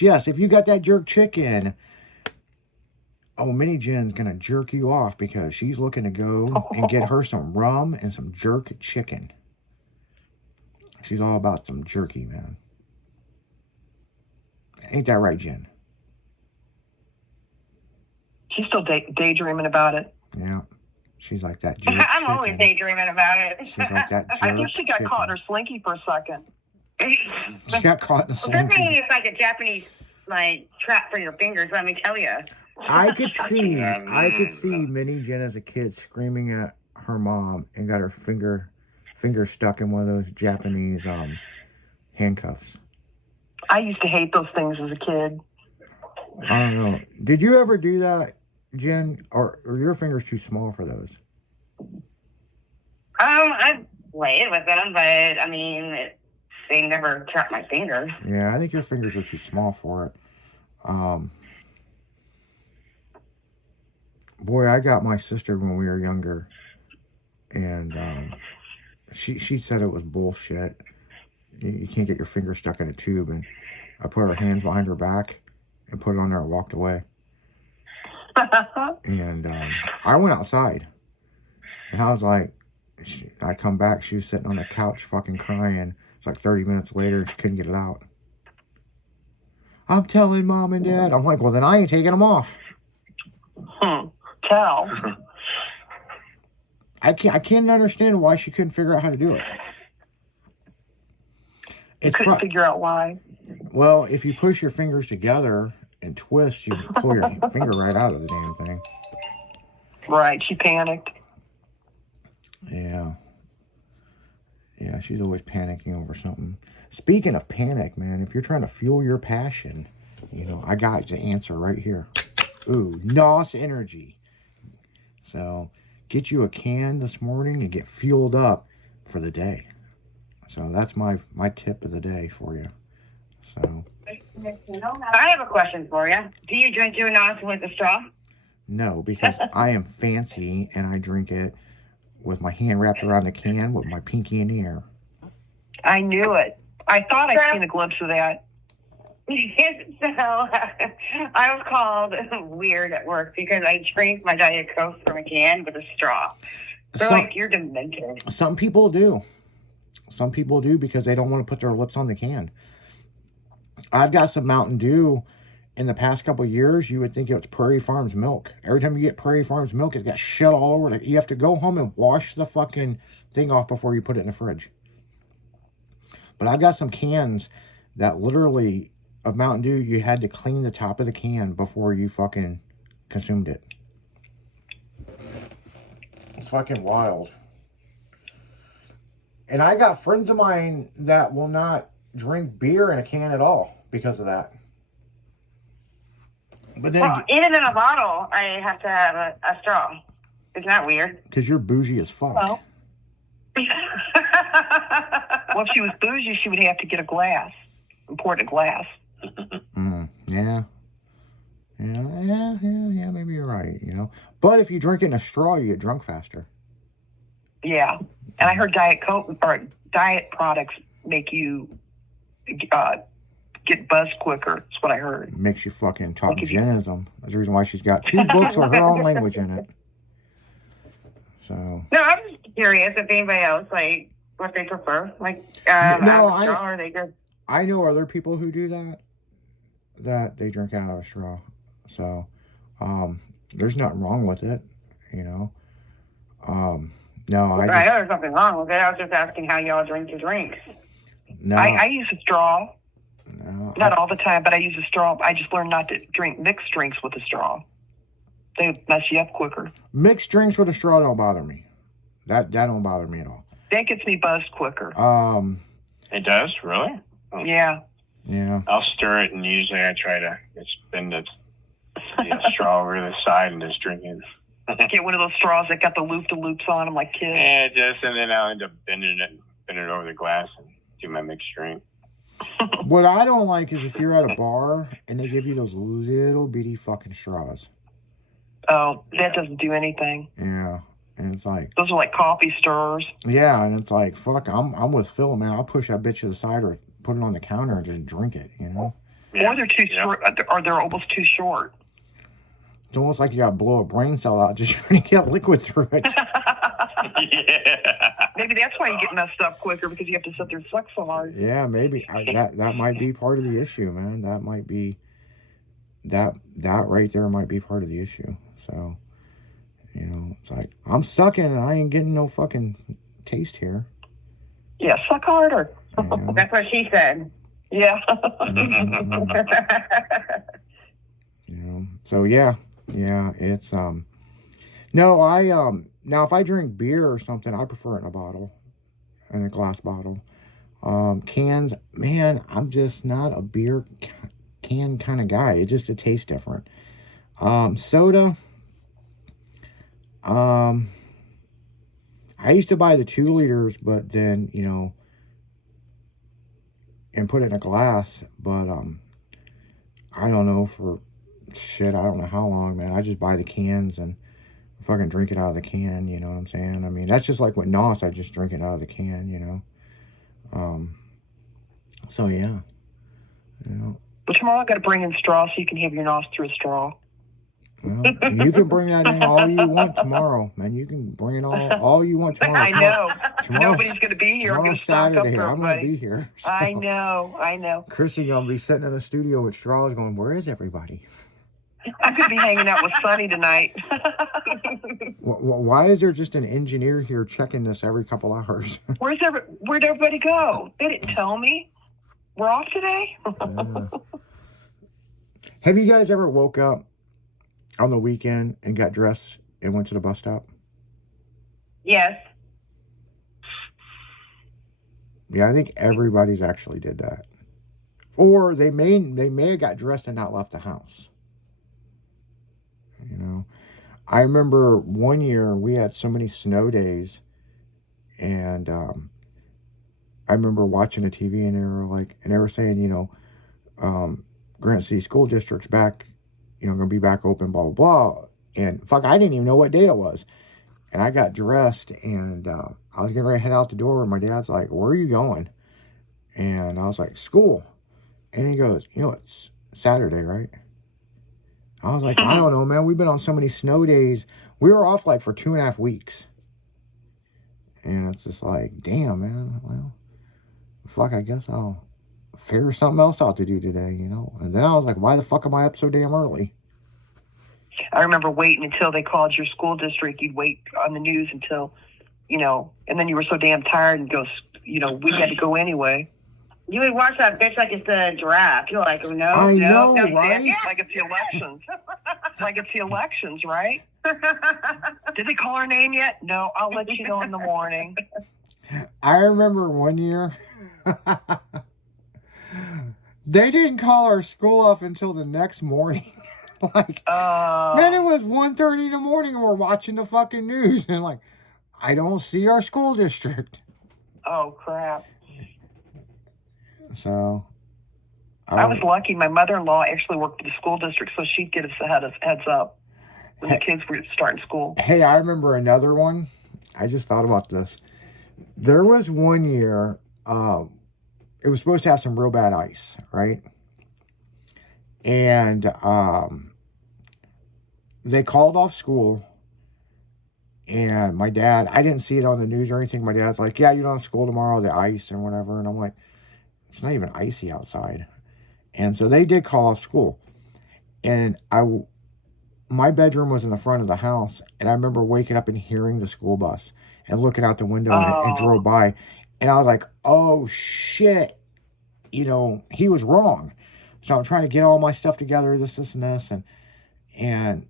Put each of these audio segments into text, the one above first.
Yes. If you got that jerk chicken, Mini Jen's gonna jerk you off because she's looking to go and get her some rum and some jerk chicken. She's all about some jerky, man. Ain't that right, Jen? She's still daydreaming about it. Yeah. She's like that jerk I'm always daydreaming about it. She's like that jerk I think she got chicken. caught in her slinky for a second. She got caught in a slinky. Well, it's like a Japanese trap for your fingers, let me tell you. I could see Mini Jen as a kid screaming at her mom and got her finger stuck in one of those Japanese handcuffs. I used to hate those things as a kid. I don't know. Did you ever do that, Jen? Or your fingers too small for those? I've played with them, but I mean, they never trapped my fingers. Yeah, I think your fingers are too small for it. Boy, I got my sister when we were younger, and she said it was bullshit. You can't get your finger stuck in a tube, and I put her hands behind her back and put it on there and walked away. And I went outside, and I was like, I come back, she was sitting on the couch fucking crying. It's like 30 minutes later, she couldn't get it out. I'm telling Mom and Dad. I'm like, well, then I ain't taking them off. Tell. I can't understand why she couldn't figure out how to do it. Couldn't figure out why. Well, if you push your fingers together and twist, you can pull your finger right out of the damn thing. Right, she panicked. Yeah. Yeah, she's always panicking over something. Speaking of panic, man, if you're trying to fuel your passion, I got the answer right here. Ooh, NOS Energy. So, get you a can this morning and get fueled up for the day. So, that's my tip of the day for you. So, I have a question for you. Do you drink your NOS with a straw? No, because I am fancy and I drink it with my hand wrapped around the can with my pinky in the air. I knew it. I thought I'd seen a glimpse of that. So, I was called weird at work because I drink my Diet Coke from a can with a straw. They're like, you're demented. Some people do. Some people do because they don't want to put their lips on the can. I've got some Mountain Dew. In the past couple of years, you would think it was Prairie Farms milk. Every time you get Prairie Farms milk, it's got shit all over it. You have to go home and wash the fucking thing off before you put it in the fridge. But I've got some cans that literally, of Mountain Dew, you had to clean the top of the can before you fucking consumed it. It's fucking wild. And I got friends of mine that will not drink beer in a can at all because of that. But then even in a bottle, I have to have a straw. Isn't that weird? Because you're bougie as fuck. Well, if she was bougie, she would have to get a glass, imported glass. Yeah. Yeah, maybe you're right, But if you drink it in a straw, you get drunk faster. Yeah. And I heard Diet Coke or diet products make you get buzzed quicker. That's what I heard. It makes you fucking talk Jenism. That's the reason why she's got 2 books with her own language in it. So. No, I'm just curious if anybody else, what they prefer. Or they just... I know other people who do that they drink out of a straw. So, there's nothing wrong with it, No, I know there's nothing wrong with it. I was just asking how y'all drink your drinks. No. I use a straw. No, not all the time, but I use a straw. I just learned not to drink mixed drinks with a straw. They mess you up quicker. Mixed drinks with a straw don't bother me. That don't bother me at all. That gets me buzzed quicker. It does? Really? Oh. Yeah. I'll stir it, and usually I try to spin the straw over to the side and just drink it. Get one of those straws that got the loop-de-loops on them like kids. Yeah, and then I'll end up bending it over the glass and do my mixed drink. What I don't like is if you're at a bar and they give you those little bitty fucking straws. Oh, that doesn't do anything. Yeah, and it's like... Those are like coffee stirrers. Yeah, and it's like, fuck, I'm with Phil, man. I'll push that bitch to the side or put it on the counter and just drink it, Or they're too short, or they're almost too short. It's almost like you got to blow a brain cell out just trying to get liquid through it. Yeah. Maybe that's why you get messed up quicker, because you have to sit there and suck so hard. Yeah, maybe that might be part of the issue, man. That might be that right there might be part of the issue. So, you know, it's like I'm sucking and I ain't getting no fucking taste here. Yeah, suck harder. You know? That's what she said. Yeah. You know, so yeah, it's no, I now if I drink beer or something, I prefer it in a bottle, in a glass bottle. Cans, man, I'm just not a beer can kind of guy. It tastes different. Soda, I used to buy the 2 liters, but then, you know, and put it in a glass, but I don't know, for shit, I don't know how long, man. I just buy the cans and fucking drink it out of the can, you know what I'm saying? I mean, that's just like with NOS, I just drink it out of the can, you know. So yeah, you know. But tomorrow I got to bring in straw so you can have your NOS through a straw. Well, you can bring that in all you want tomorrow, man. You can bring it all you want tomorrow. I know. Tomorrow, Nobody's going to be here. I'm going tomorrow's to stock up Saturday. for I'm going to everybody. be here. So. I know. Chrissy gonna be sitting in the studio with straws, going, "Where is everybody? I'm going to be hanging out with Sunny tonight. Why is there just an engineer here checking this every couple hours?" Where'd everybody go? They didn't tell me. We're off today? Yeah. Have you guys ever woke up on the weekend and got dressed and went to the bus stop? Yes. Yeah, I think everybody's actually did that. Or they may have got dressed and not left the house. You know, I remember one year we had so many snow days, and I remember watching the TV and they were saying, you know, Grant City School District's back, you know, gonna be back open, blah blah blah, and fuck, I didn't even know what day it was, and I got dressed and I was getting ready to head out the door, and my dad's like, "Where are you going?" And I was like, "School," and he goes, "You know, it's Saturday, right?" I was like, "I don't know, man. We've been on so many snow days. We were off like for 2.5 weeks." And it's just like, damn, man. Well, fuck, I guess I'll figure something else out to do today, you know? And then I was like, why the fuck am I up so damn early? I remember waiting until they called your school district. You'd wait on the news until, you know, and then you were so damn tired and go, you know, we had to go anyway. You would watch that bitch like it's the draft. You're like, no, I know, no, right? yeah. Like it's the elections. Like it's the elections, right? Did they call her name yet? No, I'll let you know in the morning. I remember one year, they didn't call our school off until the next morning. Like, man, it was 1:30 in the morning and we're watching the fucking news. And like, I don't see our school district. Oh, crap. So, I was lucky. My mother-in-law actually worked for the school district, so she'd get us a heads up when the kids were starting school. Hey, I remember another one. I just thought about this. There was one year, it was supposed to have some real bad ice, right? And they called off school. And my dad, I didn't see it on the news or anything. My dad's like, "Yeah, you don't have school tomorrow, the ice and whatever." And I'm like, it's not even icy outside. And so they did call off school. And my bedroom was in the front of the house. And I remember waking up and hearing the school bus and looking out the window and drove by. And I was like, oh shit. You know, he was wrong. So I'm trying to get all my stuff together, this and this. And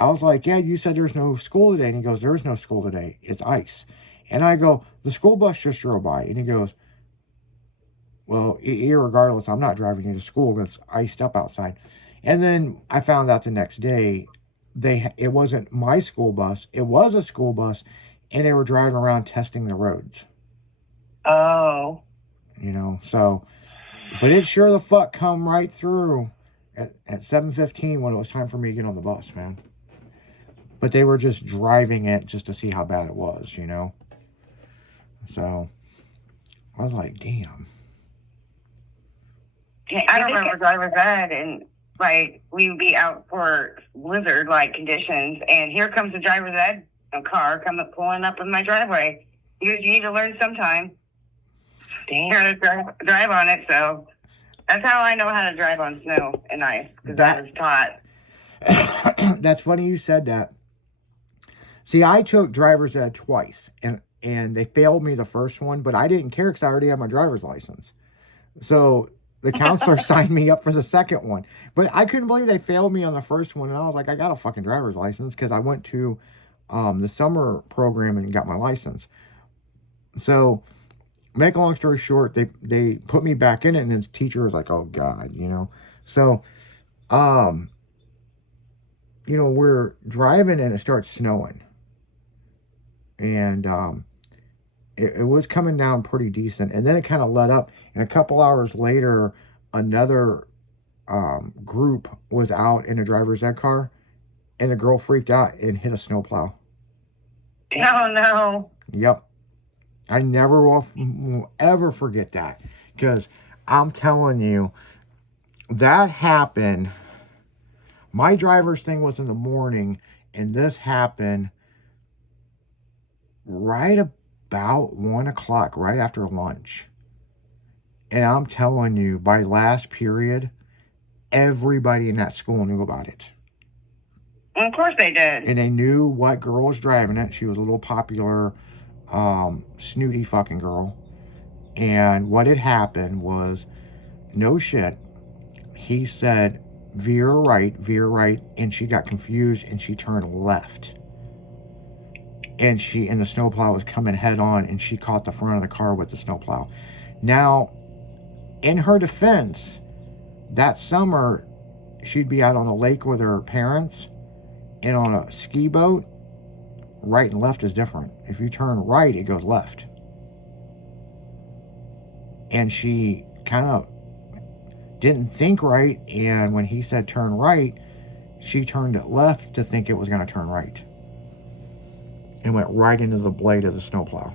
I was like, "Yeah, you said there's no school today." And he goes, "There's no school today. It's ice." And I go, "The school bus just drove by." And he goes, "Well, irregardless, I'm not driving you to school. It's iced up outside." And then I found out the next day, it wasn't my school bus. It was a school bus, and they were driving around testing the roads. Oh. You know, so, but it sure the fuck come right through at 7:15 when it was time for me to get on the bus, man. But they were just driving it just to see how bad it was, you know. So I was like, damn. I don't remember driver's ed, and like we would be out for blizzard like conditions, and here comes the driver's ed car pulling up in my driveway. You need to learn sometime. Damn. How to drive on it, so that's how I know how to drive on snow and ice, because I was taught. That's funny you said that. See, I took driver's ed twice, and they failed me the first one, but I didn't care because I already had my driver's license. So the counselor signed me up for the second one. But I couldn't believe they failed me on the first one, and I was like, I got a fucking driver's license because I went to the summer program and got my license. So, make a long story short, they put me back in it, and his teacher was like, oh, God, you know. So, you know, we're driving, and it starts snowing. And it was coming down pretty decent. And then it kind of let up. And a couple hours later, another group was out in a driver's ed car. And the girl freaked out and hit a snowplow. Oh, no. Yep. I never will ever forget that. Because I'm telling you, that happened. My driver's thing was in the morning. And this happened right about 1 o'clock, right after lunch. And I'm telling you, by last period, everybody in that school knew about it. Of course they did. And they knew what girl was driving it. She was a little popular, snooty fucking girl. And what had happened was, no shit, he said, veer right, and she got confused and she turned left. And the snowplow was coming head on, and she caught the front of the car with the snowplow. Now, in her defense, that summer, she'd be out on a lake with her parents, and on a ski boat, right and left is different. If you turn right, it goes left. And she kind of didn't think right, and when he said turn right, she turned it left to think it was going to turn right. And went right into the blade of the snowplow.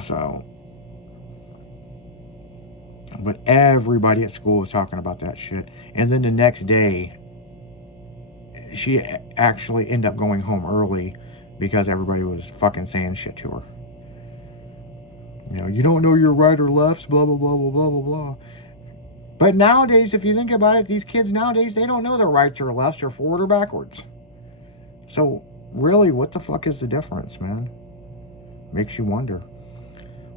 So, but everybody at school was talking about that shit. And then the next day, she actually ended up going home early because everybody was fucking saying shit to her. You know, you don't know your right or lefts, blah, blah, blah, blah, blah, blah, blah. But nowadays, if you think about it, these kids nowadays, they don't know their rights or lefts or forward or backwards. So, really, what the fuck is the difference, man? Makes you wonder.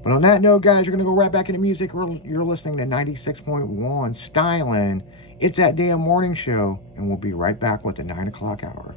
But on that note, guys, we're going to go right back into music. You're listening to 96.1 Stylin'. It's that damn morning show, and we'll be right back with the 9 o'clock hour.